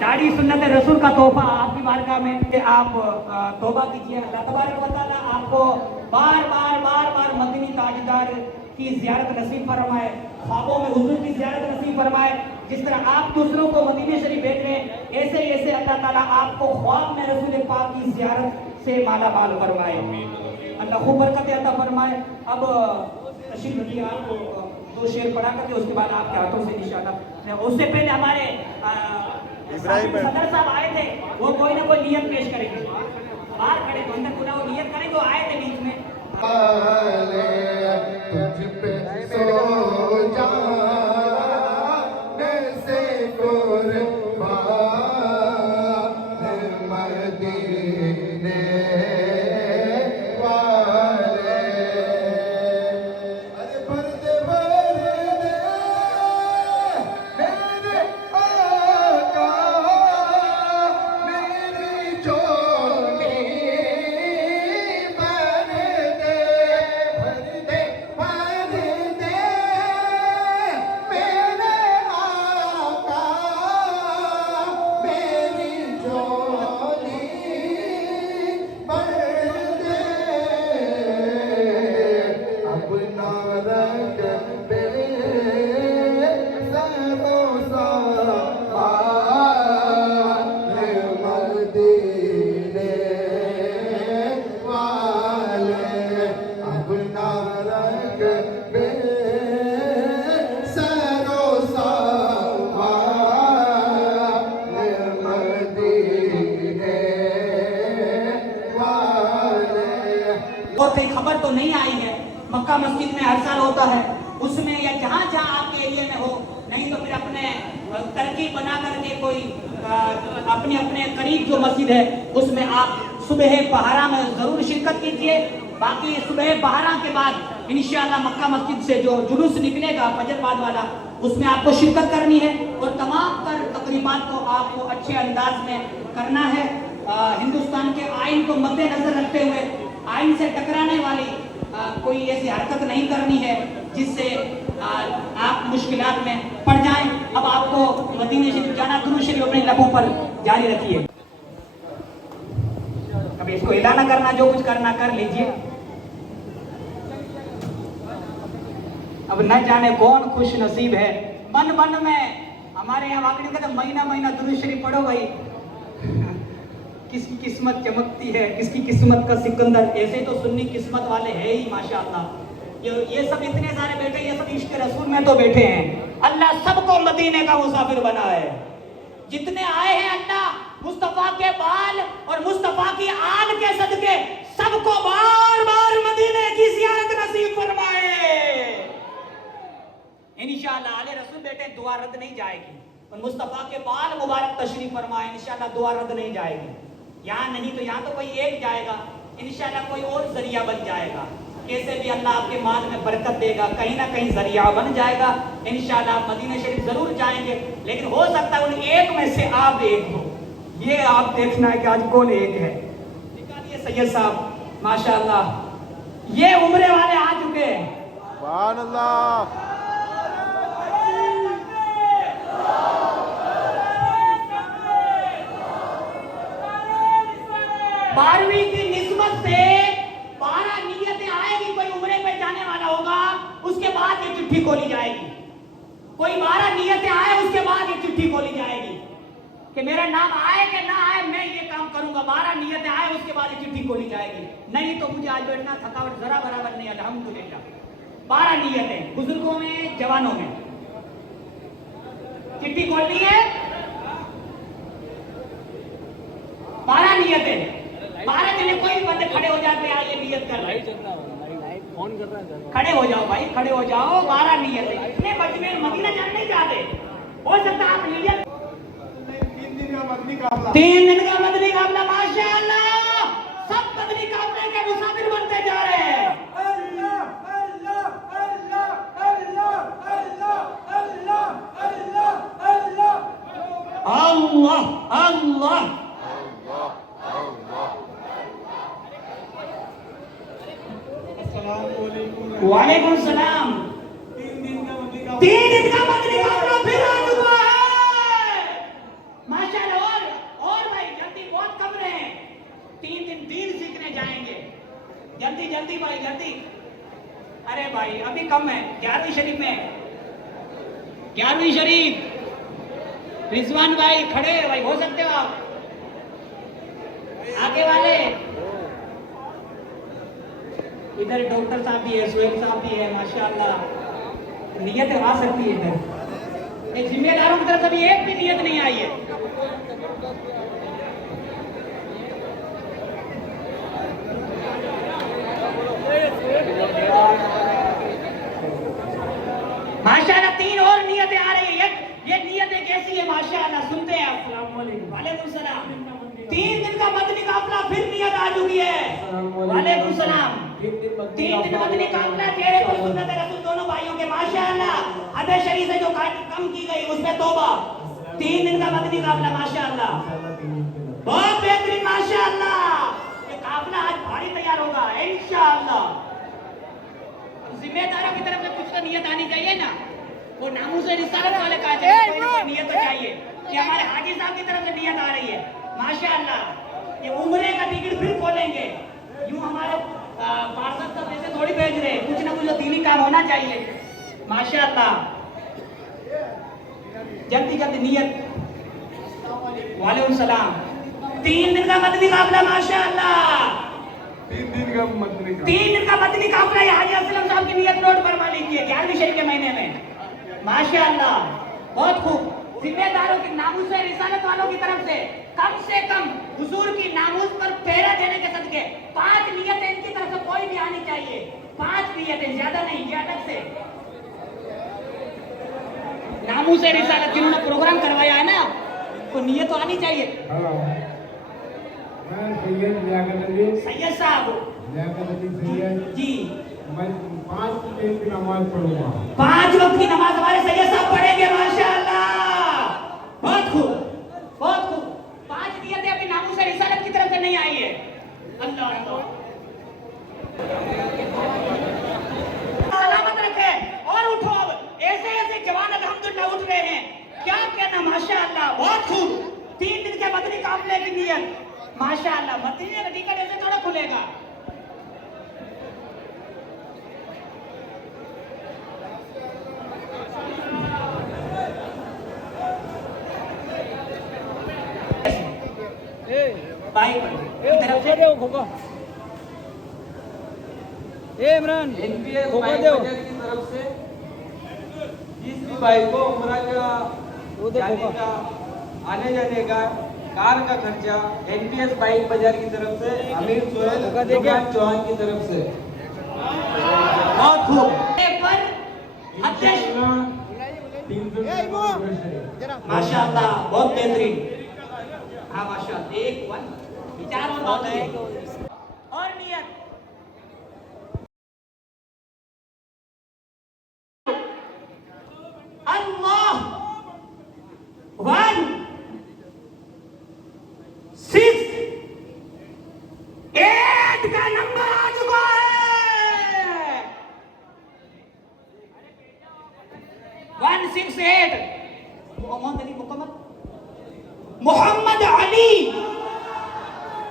दाढ़ी सुन्नत रसूल का तोहफा आपकी बारगाह में कि आप तौबा कीजिए। अल्लाह तबारक व तआला आपको बार बार मदनी ताजदार की ज़ियारत नसीब फरमाए, ख्वाबों में हुजूर की ज़ियारत नसीब फरमाए। जिस तरह आप दूसरों को मदीने शरीफ भेज रहे हैं, ऐसे ऐसे अल्लाह ताला आपको ख्वाब में रसूल पाक की ज़ियारत से माला माल फरमाए। अल्लाह खूब बरकत अता फरमाए। अब तशरीफ रखिए, आपको दो शेर पढ़ा करके उसके बाद आपके हाथों से इंशाअल्लाह। उससे पहले हमारे सदर साहब आए थे, वो कोई ना कोई नियत पेश करेंगे। बाहर खड़े तो अंदर पूरा वो नियत करेंगे, वो आए थे बीच में। तुझ पे सो जाने से कुर्बान मदीने वाले, अरे बरदे मेरे आका मेरी जोड़ी बरदे बरदे मेरे आका मेरी जोड़ी बरदे, अब ना रख दे सरो मदीने वाले, अब ना रख दे सरो मदीने वाले। और कहीं खबर तो नहीं आई है, मक्का मस्जिद में हर साल होता है, उसमें या जहाँ जहाँ आपके एरिया में हो, नहीं तो फिर अपने तरकीब बना करके कोई अपने अपने करीब जो मस्जिद है उसमें आप सुबह पहरा में ज़रूर शिरकत कीजिए। बाकी सुबह पहरा के बाद इंशाअल्लाह मक्का मस्जिद से जो जुलूस निकलेगा फजर बाद वाला, उसमें आपको शिरकत करनी है और तमाम तर तकरीबात को आपको अच्छे अंदाज में करना है। हिंदुस्तान के आइन को मद्देनजर रखते हुए आइन से टकराने वाली कोई ऐसी हरकत नहीं करनी है जिससे आप मुश्किलात में पड़ जाएं। अब आपको मदीने शरीफ जाना, दुरूद शरीफ अपने लबों पर जारी रखिए। अब इसको ऐलान करना, जो कुछ करना कर लीजिए। अब न जाने कौन खुश नसीब है, मन मन में हमारे यहाँ वाकई कहते महीना महीना दुरूद शरीफ पढ़ो भाई। किसकी किस्मत चमकती है, किसकी किस्मत का सिकंदर, ऐसे तो सुन्नी किस्मत वाले हैं ही माशाअल्लाह। ये सब इतने सारे बैठे, ये सब इश्क रसूल में तो बैठे हैं। अल्लाह सबको मदीने का मुसाफिर बना है। जितने आए हैं अल्लाह मुस्तफा के बाल और मुस्तफा की आल के सदके सबको बार बार मदीने की ज़ियारत नसीब फरमाए। इंशाअल्लाह आले रसूल बेटे दुआ रद्द नहीं जाएगी, और मुस्तफा के बाल मुबारक तशरीफ फरमाए, इंशाअल्लाह दुआ रद्द नहीं जाएगी। यहाँ नहीं तो यहाँ तो कोई एक जाएगा, इंशाअल्लाह कोई और जरिया बन जाएगा। कैसे भी अल्लाह आपके माल में बरकत देगा, कहीं ना कहीं जरिया बन जाएगा। इंशाल्लाह आप मदीना शरीफ जरूर जाएंगे, लेकिन हो सकता है उन एक में से आप एक हो। ये आप देखना है कि आज कौन एक है। निकालिए सैयद साहब, माशाअल्लाह ये उम्रे वाले आ चुके हैं। सुभान अल्लाह। 12वीं की निस्बत से 12 नियतें आएगी। कोई उम्रे पे जाने वाला होगा, उसके बाद ये चिट्ठी खोली जाएगी। कोई 12 नियतें आए, उसके बाद ये चिट्ठी खोली जाएगी कि मेरा नाम आए कि ना आए, मैं ये काम करूंगा। 12 नियतें आए, उसके बाद ये चिट्ठी खोली जाएगी। नहीं तो मुझे आज बैठना थकावट जरा बराबर नहीं, अल्हम्दुलिल्लाह। 12 नियतें बुजुर्गों में, जवानों में चिट्ठी खोलनी है। 12 नियतें, 12 जने कोई भी बंदे खड़े हो जाते हैं, ये नियत कर रहे खड़े हो जाओ भाई, खड़े हो जाओ। 12 नियतें, इतने बजमेर मदीना जाना नहीं चाहते, हो सकता आप नियत 3 दिन का मदनी काफिला, माशाअल्लाह सब मदनी काफिले के मुसाफिर बनते जा रहे हैं। अल्लाह अल्लाह अल्लाह अल्लाह अल्लाह अल्लाह अल्लाह अल्लाह अल्लाह अल्लाह। वालेकुम सलाम। 3 दिन का मदनी काफिला फिर आ चुका है, माशाअल्लाह। और भाई जल्दी, बहुत कम रहे हैं। 3 दिन दीन सीखने जाएंगे, जल्दी जल्दी भाई जल्दी। अरे भाई अभी कम है। 11वीं शरीफ में, 11वीं शरीफ रिजवान भाई खड़े भाई, हो सकते हो आप आगे वाले। इधर डॉक्टर साहब भी है, सुहेल साहब भी है, माशाअल्लाह। नियत आ सकती है इधर। एक जिम्मेदारों की तरफ अभी एक भी नियत नहीं आई है। माशाअल्लाह 3 और नियतें आ रही है। ये नियतें कैसी है माशाअल्लाह, सुनते हैं। अस्सलाम वालेकुम। वालेकुम सलाम। 3 दिन का मदनी काफिला फिर नियत आ चुकी है। वालेकुम सलाम। 3 दिन मदनी काफिला, चेहरे पर सुन्नत रसूल दोनों भाइयों के, माशाअल्लाह। हद शरीफ से जो कम की गई उस पे तौबा। 3 दिन का मदनी काफिला, माशाअल्लाह बहुत बेहतरीन, माशाअल्लाह। ये काफिला आज भारी तैयार होगा इंशाअल्लाह। जिम्मेदारों की तरफ से कुछ तो नियत आनी चाहिए ना। वो नामूस रिसालत वाले कहा चाहिए, कोई नियत तो चाहिए कि हमारे हाजी साहब की तरफ से नियत आ रही है, माशाअल्लाह। ये उम्रे का टिकट फिर खोलेंगे। यूं हमारे पार्षद सब ऐसे थोड़ी भेज रहे, कुछ ना कुछ दीनी काम होना चाहिए, माशाअल्लाह। जल्दी जल्दी नियत। वालेकुम सलाम। 3 दिन का मदनी काफिला, माशाअल्लाह। 3 दिन का मदनी काफिला। ये हाजी असलम साहब की नियत नोट फरमा लीजिए, 11वीं शरीफ के महीने में, माशाअल्लाह बहुत खूब। जिम्मेदारों की नामूस रिसालत वालों की तरफ से कम हुजूर की नामूस पर पहरा देने के सदके 5 नियतें इनकी तरफ से कोई भी आनी चाहिए। 5 नियतें, ज्यादा नहीं, ये अलग से नामूस रिसालत जिन्होंने प्रोग्राम करवाया है ना, तो नियत तो आनी चाहिए। सैयद साहब जी, मैं 5 टाइम की नमाज पढ़ूंगा। 5 वक्त की नमाज हमारे सैयद साहब पढ़ेंगे, माशाअल्लाह बहुत खूब बहुत खूब। 5 नियतें अभी नामूस रिसालत की तरफ से नहीं आई है। अल्लाह अल्लाह सलामत रखे और उठो। अब ऐसे ऐसे जवान अल्हम्दुलिल्लाह उठ रहे हैं, क्या कहना, माशाअल्लाह बहुत खूब। 3 दिन के मदनी काफिले की नियत, माशाअल्लाह। मदीने का टिकट ऐसे थोड़ा खुलेगा। इमरान एनपीएस की तरफ से 30वीं बाइक को उम्रा का जाने का, आने जाने का, कार का खर्चा एनपीएस बाइक बाजार की तरफ से अमीर सोहेल चौहान की तरफ से। बहुत खूब। माशाअल्लाह बहुत बेहतरीन। हाँ माशाअल्लाह। 1 1 विचार और बात है। चीफ सेठ मोहम्मद अली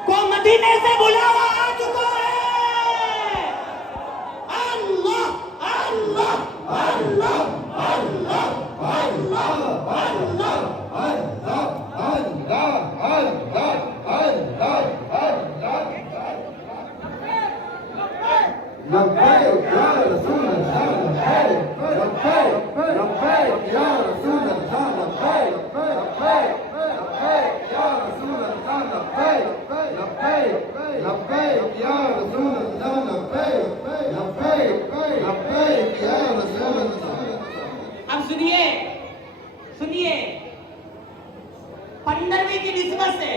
को मदीने से बुलावा आ चुका है। अल्लाह अल्लाह अल्लाह अल्लाह अल्लाह अल्लाह लब्बैक या रसूल अल्लाह, लब्बैक लब्बैक लब्बैक या रसूल अल्लाह, लब्बैक लब्बैक लब्बैक या रसूल अल्लाह, लब्बैक लब्बैक लब्बैक या रसूल अल्लाह, लब्बैक लब्बैक लब्बैक या रसूल अल्लाह। अब सुनिए सुनिए, 15वीं की निस्बत से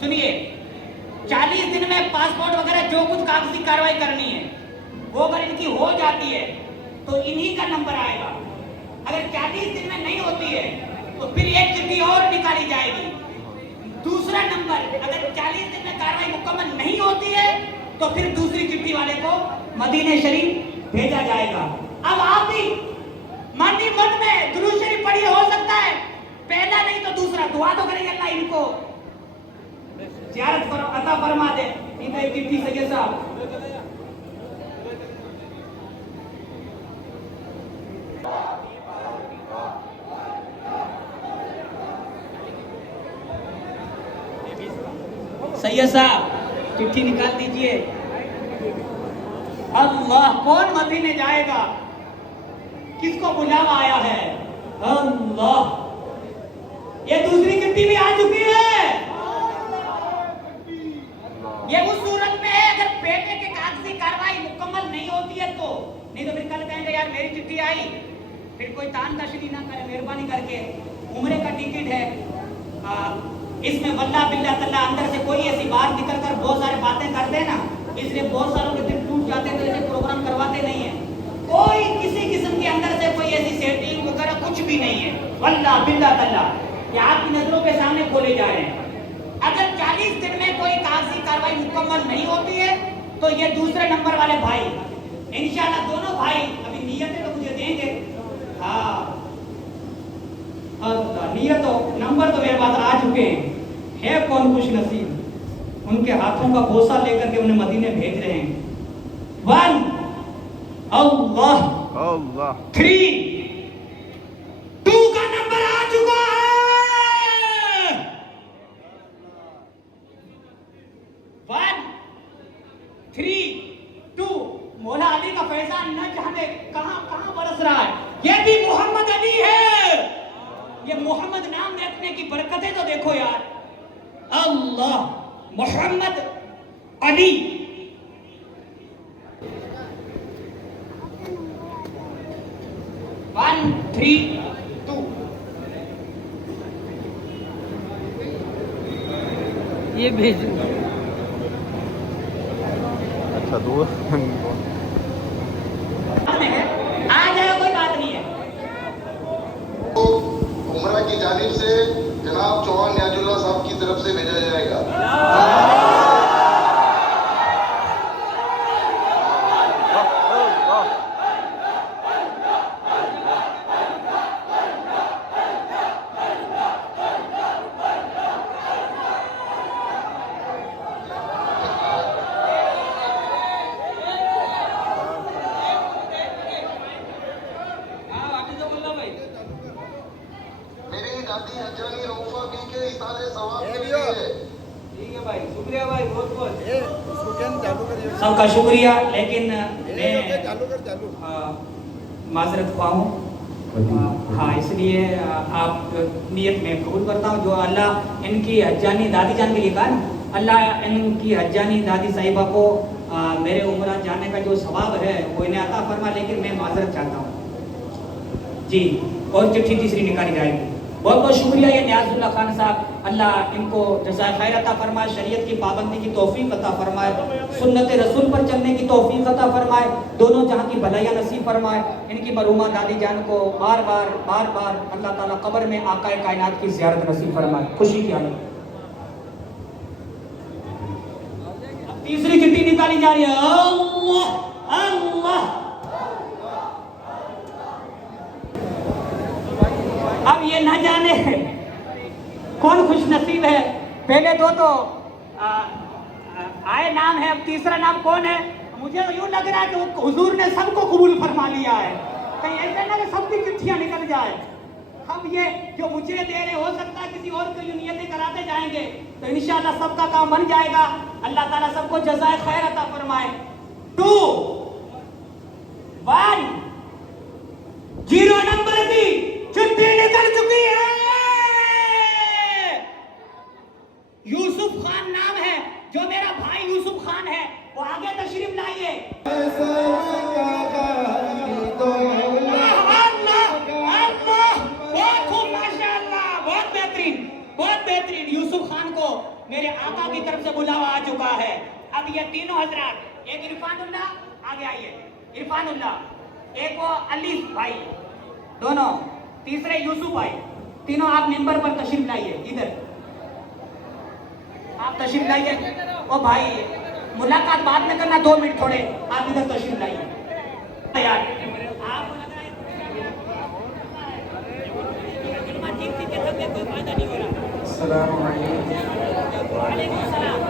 सुनिए, 40 दिन में पासपोर्ट वगैरह जो कुछ कागजी कार्रवाई करनी है वो अगर इनकी हो जाती है तो इन्हीं का नंबर आएगा। अगर 40 दिन में नहीं होती है तो फिर एक चिट्ठी और निकाली जाएगी। दूसरा नंबर, अगर 40 दिन में कार्रवाई मुकम्मल नहीं होती है तो फिर दूसरी चिट्ठी वाले को मदीने शरीफ भेजा जाएगा। अब आप भी मन ही मन में दुरूद शरीफ पढ़िए, हो सकता है पहला नहीं तो दूसरा दुआ तो करेंगे अल्लाह इनको ज़ियारत अता फरमा दे। इनका एक चिट्ठी सैयद साहब, सैयद साहब चिट्ठी निकाल दीजिए। अल्लाह, कौन मदीने जाएगा, किसको बुलावा आया है? अल्लाह, ये दूसरी चिट्ठी भी आ चुकी है। ये उस सूरत में है अगर बेटे के कागजी कार्रवाई मुकम्मल नहीं होती है तो, नहीं तो फिर कल कहेंगे यार मेरी चिट्ठी आई, फिर कोई तान तशरी ना करे, मेहरबानी करके उम्रे का टिकट है, इसमें वल्लाह बिल्लाह तल्ला अंदर से कोई ऐसी बात निकल कर बहुत सारे बातें करते हैं ना, इसलिए बहुत सारों के दिल टूट जाते हैं, तो ऐसे प्रोग्राम करवाते नहीं है। कोई किसी किस्म के अंदर से कोई ऐसी सेटिंग वगैरह कुछ भी नहीं है। वल्लाह बिल्लाह तल्ला ये आपकी नजरों के सामने खोले जा रहे हैं। अगर 40 दिन में कोई कागजी कार्रवाई मुकम्मल नहीं होती है तो ये दूसरे नंबर वाले भाई इंशाल्लाह दोनों भाई अभी नियतें तो मुझे देंगे। हाँ, नियत तो नंबर तो मेरे पास आ चुके हैं। है कौन खुश नसीब, उनके हाथों का बोसा लेकर के उन्हें मदीने भेज रहे हैं। 1 अल्लाह अल्लाह 3 2 का नंबर आ चुका है। 1 3 2 मौला अली का फैजान न जाने कहां कहां बरस रहा है। ये भी मोहम्मद अली है। ये मोहम्मद नाम रखने की बरकतें तो देखो यार। अल्लाह, मोहम्मद अली। वन 3 2 ये भेज अच्छा दो आ जाए, कोई बात नहीं है। उमरा की जानिब से जनाब चौहान न्याजुल्लाह साहब की तरफ से भेजा जाएगा। मेरी दादी हजानी रऊफा बी के इसाले सवाब के लिए। ठीक है भाई, शुक्रिया भाई, बहुत बहुत उसको क्या चालू करिए, सबका शुक्रिया। लेकिन मैं चालू माजरत ख्वाह हूँ। हाँ, इसलिए आप नियत में कबूल करता हूँ। जो अल्लाह इनकी हजानी दादी जान के लिए कहा ना, अल्लाह इनकी हजानी दादी साहिबा को मेरे उम्रा जाने का जो सवाब है वो इन्हें अता फरमा। लेकिन मैं माजरत चाहता हूँ जी। और चिट्ठी तीसरी निकाली जाएगी। बहुत बहुत शुक्रिया ये न्याजुल्ला खान साहब, अल्लाह इनको जज़ाए खैर अता फरमाए, शरीयत की पाबंदी की तौफीक अता फरमाए, सुन्नत रसूल पर चलने की तौफीक अता फरमाए, दोनों जहां की भलाइयाँ नसीब फरमाए। इनकी मरहुमा दादी जान को बार बार अल्लाह ताला कब्र में आकाए कायनात की ज़ियारत नसीब फरमाए, खुशी की हालत। अब तीसरी चिट्ठी निकाली जा रही है। अल्लाह अल्लाह। अब ये ना जाने कौन खुश नसीब है। पहले दो तो आए नाम है, अब तीसरा नाम कौन है? मुझे यूं लग रहा है कि वो हुजूर ने सबको कबूल फरमा लिया है। कहीं ऐसा ना कि सबकी चिट्ठियां निकल जाए। हम ये जो मुझे दे रहे, हो सकता है किसी और को नियतें कराते जाएंगे तो इंशाअल्लाह सबका काम बन जाएगा। अल्लाह ताला सबको जज़ाए खैर अता फरमाए। 2 1 0 नंबर की चिट्ठी निकल चुकी है। यूसुफ खान नाम है, जो मेरा भाई यूसुफ खान है वो आगे तशरीफ लाइए। बहुत खूब, माशाअल्लाह, बहुत बेहतरीन। यूसुफ खान को मेरे आका की तरफ से बुलावा आ चुका है। अब ये तीनों हजरात, एक इरफानुल्लाह, आगे आइए, इरफानुल्लाह, एक वो अली भाई, दोनों, तीसरे यूसुफ भाई, तीनों आप मिंबर पर तशरीफ लाइए। इधर आप तशरीफ लाइए। ओ भाई, मुलाकात बाद में करना, 2 मिनट थोड़े, आप इधर तशरीफ लाइए। यार आपको लग रहा है कोई फायदा नहीं हो रहा। अस्सलाम वालेकुम सलाम।